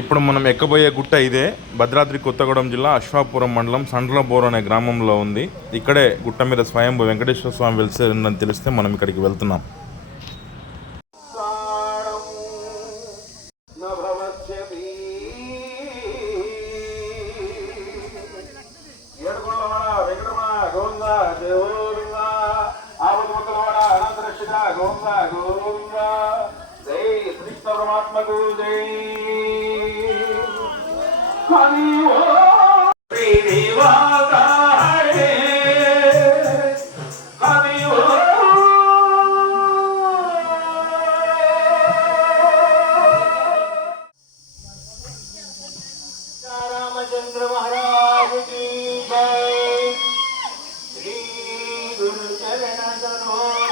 ఇప్పుడు మనం ఎక్కబోయే గుట్ట ఇదే. భద్రాద్రి కొత్తగూడెం జిల్లా అశ్వాపురం మండలం సండ్లబోర్ అనే గ్రామంలో ఉంది. ఇక్కడే గుట్ట మీద స్వయంభూ వెంకటేశ్వర స్వామి వెలిసారని తెలిస్తే మనం ఇక్కడికి వెళ్తున్నాం. परमात्मको जय हरि ओ श्रीदेवाता हरे हरि ओ रामचंद्र महाराज की जय श्री गुरु चरण सरोज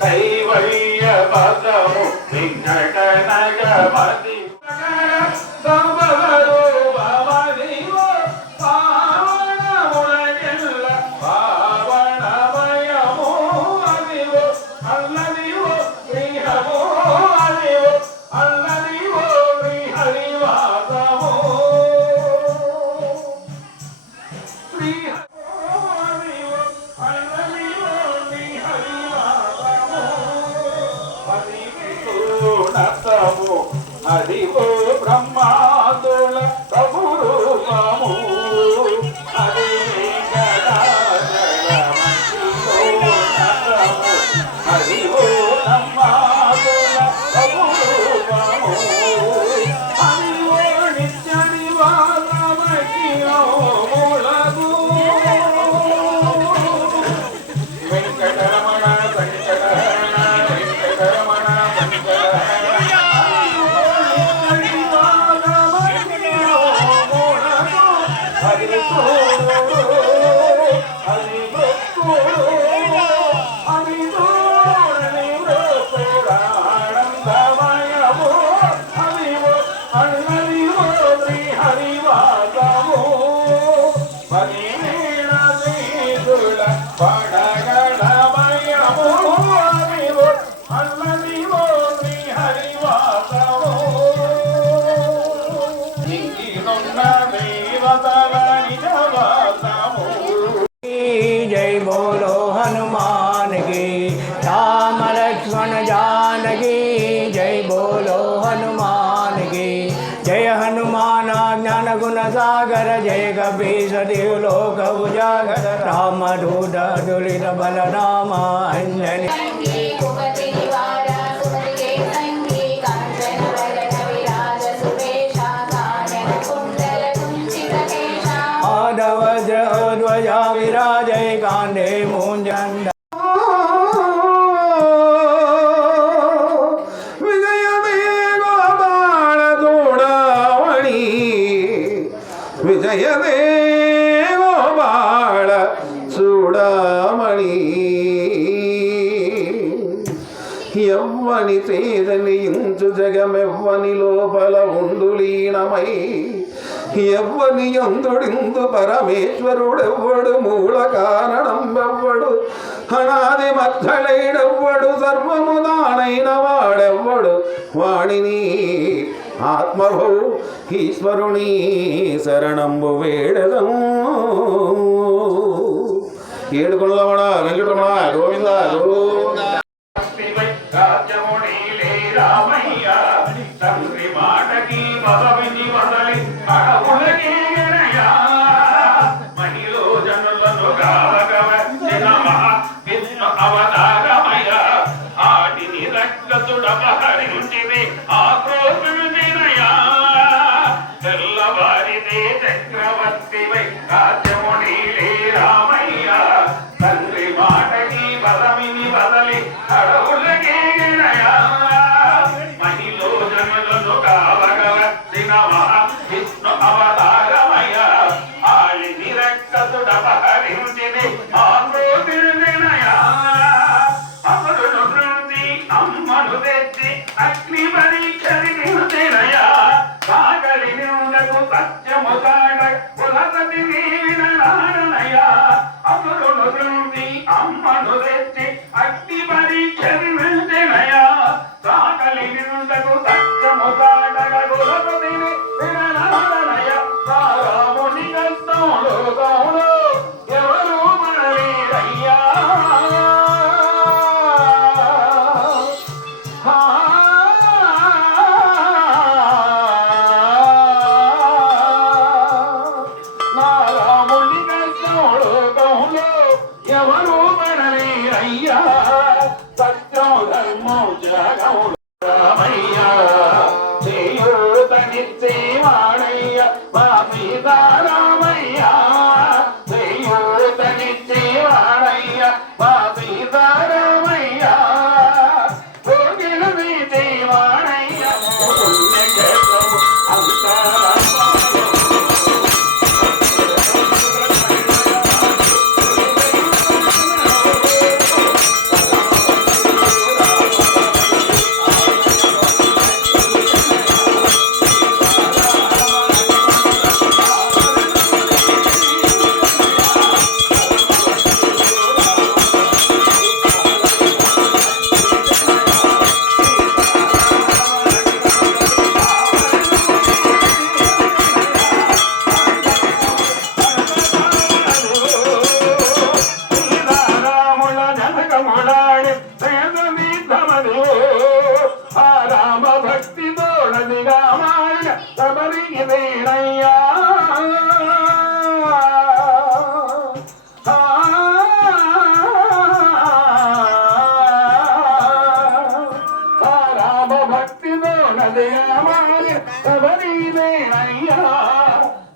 कैवल्य पदमु विघ्नट नगमति संभवरो भवदिवो पावनमुलजिल्ल पावनमयमो अदिवो अल्लदिवो श्रीहमो अदिवो अल्लदिवो श्रीहरिवासमो हरिवो ब्रह्मादुल प्रभुरूपमु हरि हरिवो ब्रह्मादुल प्रभुरूपमु हरिवो नित्य निवासमखिलो मूलगु वेंकटरमण संकटहरण वेंकटरमण जय बोलो हनुमान की राम लक्ष्मण जानकी जय बोलो हनुमान की जय हनुमान ज्ञान गुण सागर जय कपीश देव लोक उजागर राम दूत दुलित बल राम अंजनी ध्वजा विराजय कांधे मूंजंड विजयदेव बाण तोडावणी विजयदेव बाण చూడమణి ఎవ్వని తేదనియించు జగమెవ్వని లోపల ఉండులీనమై ఎవ్వని యందుడిందు పరమేశ్వరుడెవ్వడు మూల కారణంబెవ్వడు అనాది మధ్యలైడెవ్వడు సర్వము దానైన వాడెవ్వడు వాణిని ఆత్మభౌ ఈశ్వరుని శరణంబు వేడదము ఏడుకొండలవాడ వెంకటరమణ గోవింద గోవింద రామయ్య తండ్రి మాటకి పదవిని వదలి అడవులకి మహిళ జనులను అవతారమయ ఆటిని రక్తతుడపహరించివి ఆక్రోశుడు నినయా తెల్లవారిదే చక్రవర్తివై రాజ్యముని రామయ్య తండ్రి మాటకి పదవిని వదలి అడవులకి విష్ణు అవతారమయ ఆళిని రక్తతుడపహరించిని ఆంధ్రోదినయ అమరుడు బృంది అమ్మను తెచ్చి అగ్ని పరీక్షని రామయ్య చేయూతనిచ్చేవాడయ్య మా సీతారామయ్య చేయూతనిచ్చేవాడయ్య మా సీతారామయ్య కోగిలు తీసేవాడయ్య పుణ్యక్షేత్రము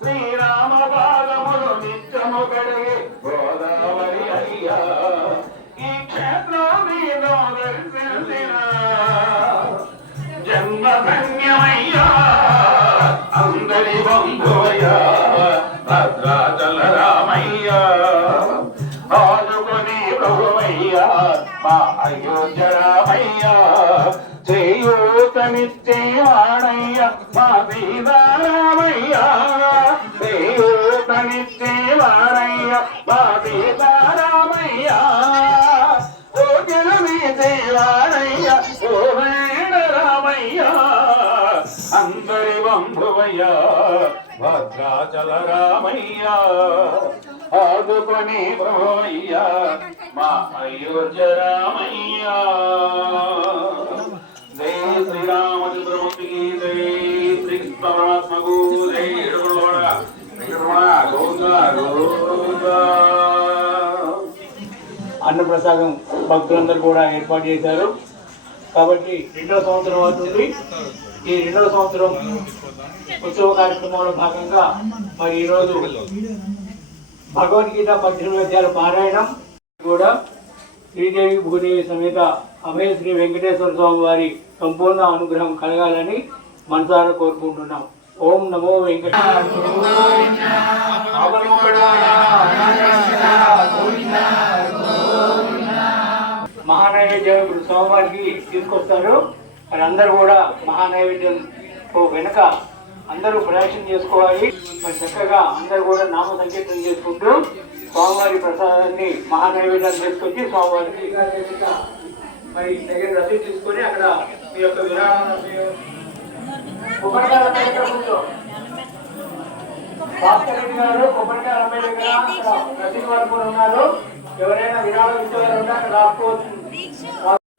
శ్రీరామ పాదములు నిత్యము కడిగి గోదావరి అయ్యా ఈ క్షేత్రం మీదో దర్శించిన జన్మధన్యమయ్యా అందరి బంధువయ్యా భద్రాచల రామయ్యా ఆదుకొని ప్రభువయ్యా మా అయోధ్య రామయ్యా చేయూతనిచ్చేవాడయ్య మా సీతారామయ్య చేయూతనిచ్చేవాడయ్య మా సీతారామయ్య కోకిలు తీసేవాడయ్య ఓ వేణ రామయ్య అందరి బంధువయ్య భద్రాచల రామయ్య ఆదుకొని ప్రభువయ్య మా అయోధ్య రామయ్య జై శ్రీరామచంద్రమూర్తి జై శ్రీకృష్ణ పరమాత్మకు జై అన్నప్రసాదం భక్తులందరూ కూడా ఏర్పాటు చేశారు కాబట్టి రెండవ సంవత్సరం అవుతుంది. ఈ రెండవ సంవత్సరం ఉత్సవ కార్యక్రమంలో భాగంగా మరి ఈరోజు భగవద్గీత 18 అధ్యాయాల పారాయణం కూడా శ్రీదేవి భూదేవి సమేత అభయ శ్రీ వెంకటేశ్వర స్వామి వారి సంపూర్ణ అనుగ్రహం కలగాలని మనసారా కోరుకుంటున్నాం. ఓం నమో మహానైవేద్యం ఇప్పుడు స్వామివారికి తీసుకొస్తారు. మరి అందరూ కూడా మహానైవేద్యం వెనుక అందరూ ప్రదక్షిణ చేసుకోవాలి. మరి చక్కగా అందరూ కూడా నామ సంకీర్తన చేసుకుంటూ స్వామివారి ప్రసాదాన్ని మహానైవేద్యాన్ని తీసుకొచ్చి స్వామివారికి మరి దగ్గర రసీదు తీసుకొని అక్కడ మీ యొక్క విరాళాలను కొబ్బరికాయ భాస్కర్ గారు కొబ్బరికాయ అమ్మాయి దగ్గర రసీదు వరకు ఉన్నారు. ఎవరైనా విరాళం ఇచ్చేవారు ఉంటే అక్కడ రాసుకోవచ్చు.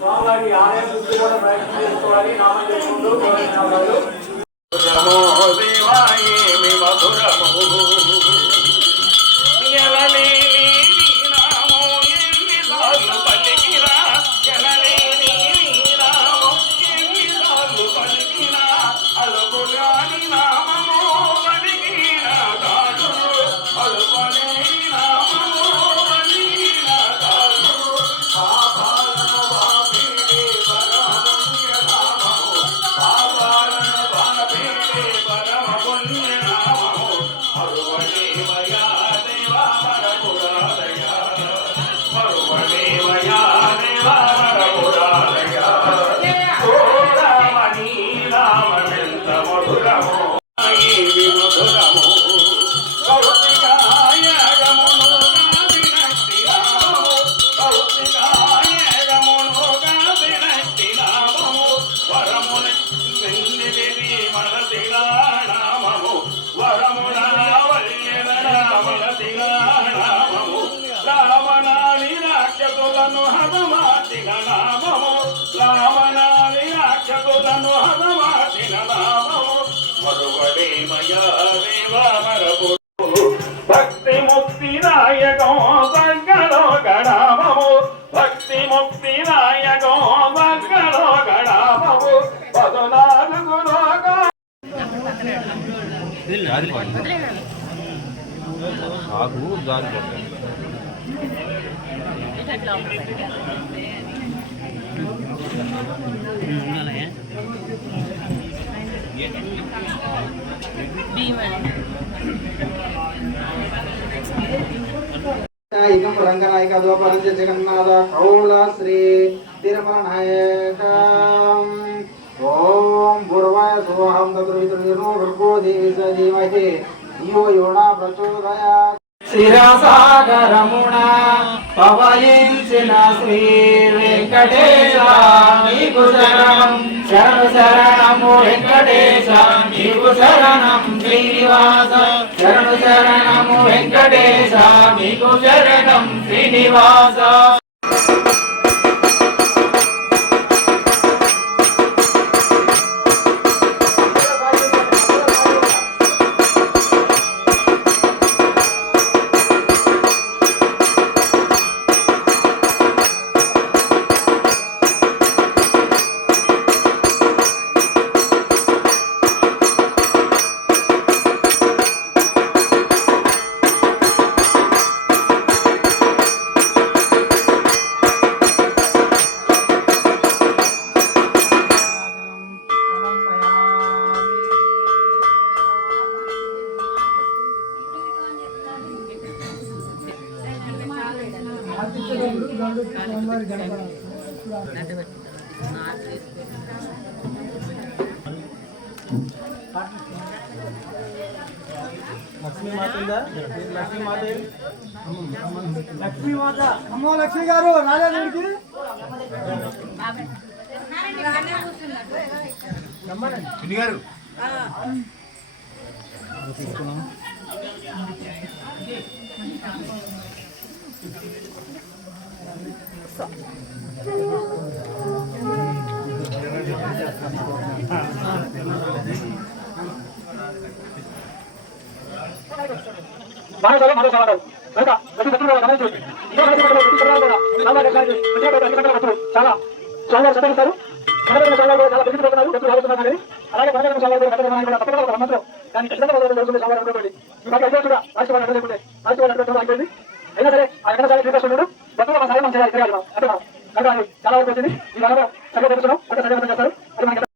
స్వామివారి ఆలయం నుంచి కూడా ప్రయత్నం చేసుకోవాలి. నామం చేసుకుంటూ గోవిందనామాలు భక్తి ముక్తి నాయకం వర్గలో గణామము భక్తి ముక్తి నాయకం వర్గలో గణామము ఆకు జారిపోతుంది. నాయకం రంగనాయక ద్వాపరంజ జగన్నాథ కౌళ శ్రీ తిరుమల నాయకం ఓం పూర్వాయ సోహం తద్రువితృ భర్గో దేవి స ధీమహి ధియో యో న ప్రచోదయాత్ శిరసాగరముణ పవయించిన శ్రీ వెంకటేశ నీకు శరణం శరణు శరణము వెంకటేశ నీకు శరణం శ్రీనివాస శరణు శరణము వెంకటేశ నీకు శరణం శ్రీనివాస. లక్ష్మీ మాత అమ్మో లక్ష్మి గారు రాలేదండి గారు చాలా సోమవారం చదివిస్తారు అలాగే దాన్ని ఖచ్చితంగా అయినా సరే ఆయన ఇంట్రెస్ట్ ఉన్నాడు భక్తులు మన సహాయం చేయాలి చాలా వరకు వచ్చింది ఈ వారంలో సరిగ్గా తెలుస్తున్నాం కొంత సరిగ్గా చేస్తారు అది మనకి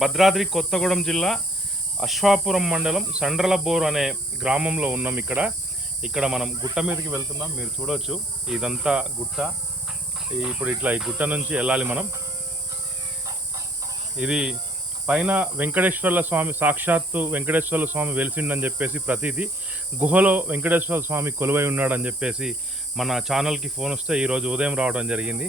భద్రాద్రి కొత్తగూడెం జిల్లా అశ్వాపురం మండలం సండ్రలబోర్ అనే గ్రామంలో ఉన్నాం. ఇక్కడ మనం గుట్ట మీదకి వెళ్తున్నాం. మీరు చూడవచ్చు ఇదంతా గుట్ట. ఇప్పుడు ఇట్లా ఈ గుట్ట నుంచి వెళ్ళాలి మనం. ఇది పైన వెంకటేశ్వర్ల స్వామి, సాక్షాత్తు వెంకటేశ్వర్ల స్వామి వెలిసిండని చెప్పేసి ప్రతిదీ గుహలో వెంకటేశ్వర స్వామి కొలువై ఉన్నాడని చెప్పేసి మన ఛానల్కి ఫోన్ వస్తే ఈరోజు ఉదయం రావడం జరిగింది.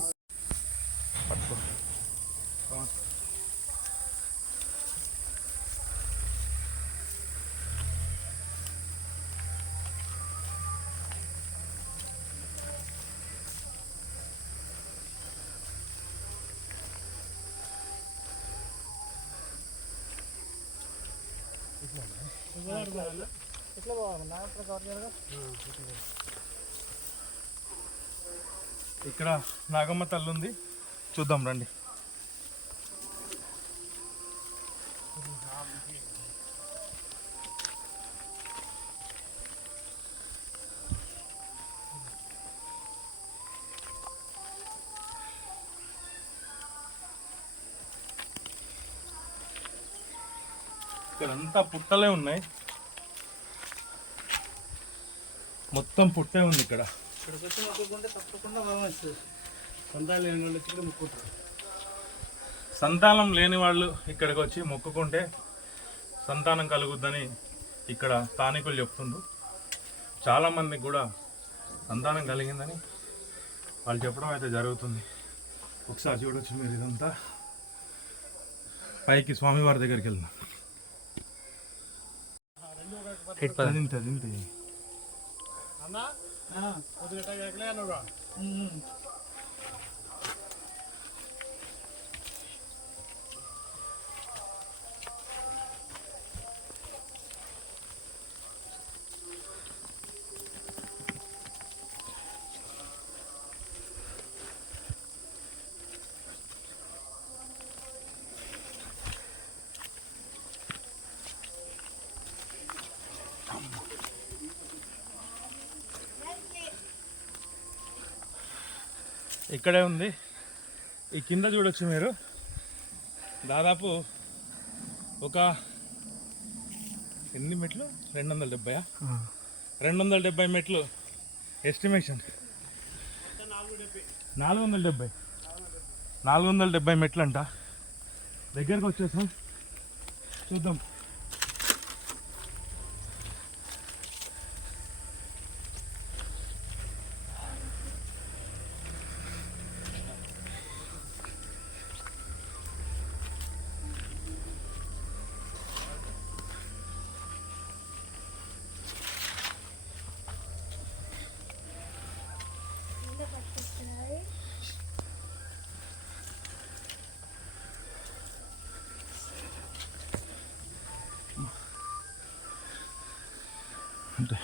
ఇక్కడ నాగమ్మ తల్లి ఉంది, చూద్దాం రండి. ఇక్కడంతా పుట్టలే ఉన్నాయి, మొత్తం పుట్టే ఉంది. ఇక్కడికి వచ్చి మొక్కుకుంటే తప్పకుండా బలం వస్తుంది. సంతానం లేని వాళ్ళు ఇక్కడికి వచ్చి మొక్కుకుంటే సంతానం కలుగుద్దని ఇక్కడ స్థానికులు చెప్తుండ్రు. చాలామందికి కూడా సంతానం కలిగిందని వాళ్ళు చెప్పడం అయితే జరుగుతుంది. ఒకసారి చూడవచ్చు మీరు. ఇదంతా పైకి స్వామివారి దగ్గరికి వెళ్దాం. ఇక్కడే ఉంది. ఈ కింద చూడొచ్చు మీరు, దాదాపు ఒక ఎన్ని మెట్లు, 270 270 మెట్లు ఎస్టిమేషన్. 470 మెట్లు అంట. దగ్గరకు వచ్చేసాం, చూద్దాం. అంటే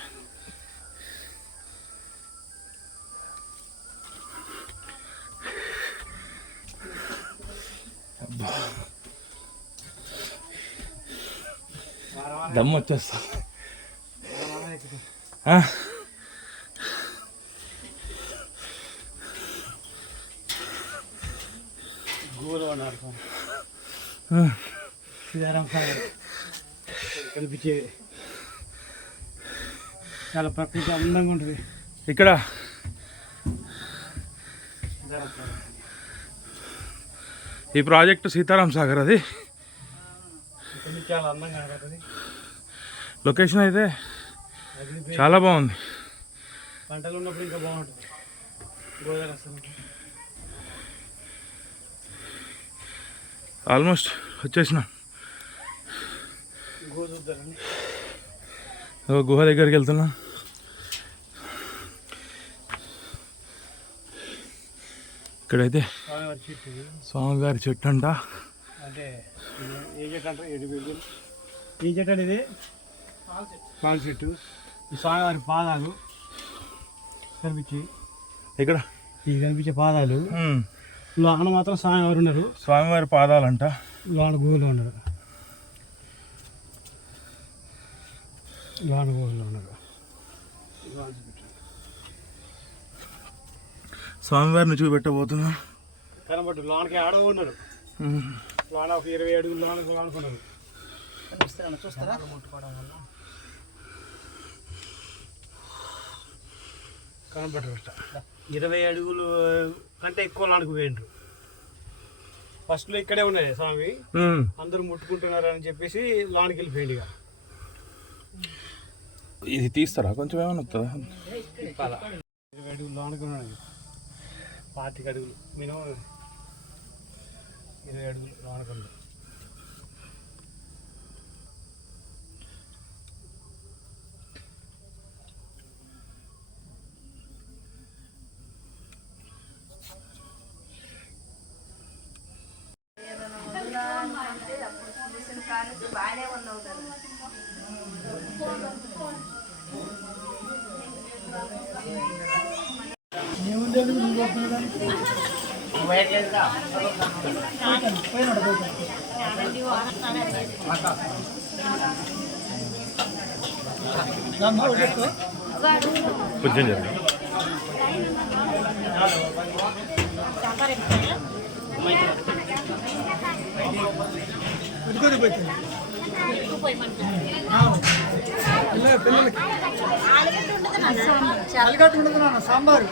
దమ్ము వచ్చేస్తా. సీతారాం సాగర్ కనిపించేది చాలా ప్రకృతి అందంగా ఉంటుంది ఇక్కడ. ఈ ప్రాజెక్టు సీతారాం సాగర్, అది చాలా అందంగా కనబడుతుంది. లొకేషన్ అయితే చాలా బాగుంది. పంటలు ఉన్నప్పుడు ఇంకా బాగుంటుంది. గోదావరి వస్తుంది. ఆల్మోస్ట్ వచ్చేసినాం. గుహ దగ్గరికి వెళ్తున్నాం. ఇక్కడైతే స్వామివారి చెట్టు అంట. అంటే ఏ చెట్టు అంటే ఈ చెట్టు అనేది పాల చెట్టు. ఈ స్వామివారి పాదాలు కనిపించి ఇక్కడ ఈ కనిపించే పాదాలు లోన మాత్రం స్వామివారు ఉన్నారు. స్వామివారి పాదాలంట. లోన గుహలో ఉన్నారు. లోన గుహలో ఉన్నారు. స్వామివారిని చూపెట్టబోతున్నా. కనబట్టు లోనకి ఆడో ఉన్నారు. లోన ఒక 20 అడుగులు లోనుకున్నారు. చూస్తారా? కనబట్టు 20 అడుగులు కంటే ఎక్కువ లోనకు పోయిండ్రు. ఫస్ట్లో ఇక్కడే ఉన్నాయి స్వామి. అందరూ ముట్టుకుంటున్నారు అని చెప్పేసి లోనికి వెళ్ళిపోయింది. ఇక ఇది తీస్తారా? కొంచెం ఏమైనా వస్తుందా? 20 అడుగులు లోనకు ఉన్నది. 25 అడుగులు మినిమం 20 అడుగులు లోనకు. బాగానే ఉన్నావు కదా. కొంచెం జరిగింది. సాంబారు